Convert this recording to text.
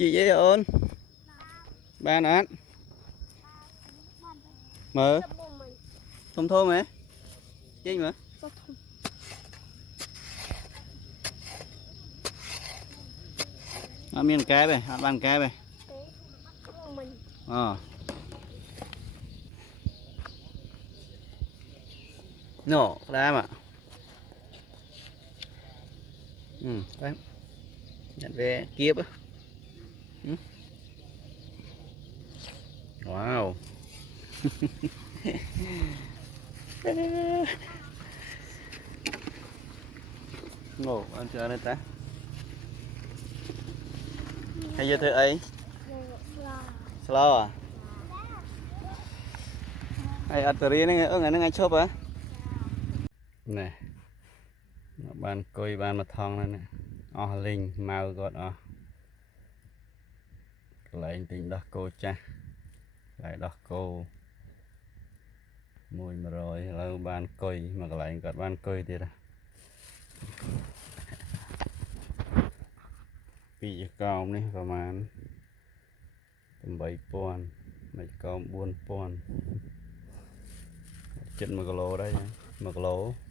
chị với ôn ba nát mở thông thô mày chính mà miếng cái vậy bàn cái vậy nổ ra mà đấy nhận về kiếp á. Wow. Ngủ ăn chưa đây ta hay giờ thế ấy slow à hay ăn teri này ngày nó chốt á này bàn coi bàn mặt thong này nè linh màu gọt lại tình đó cô cha lại đó cô mùi mà rồi lâu bàn coi mà lại gọt bàn coi thì ra vì con nàyประมาณ8 pon này con 4 pon 7 kg đây 1 kg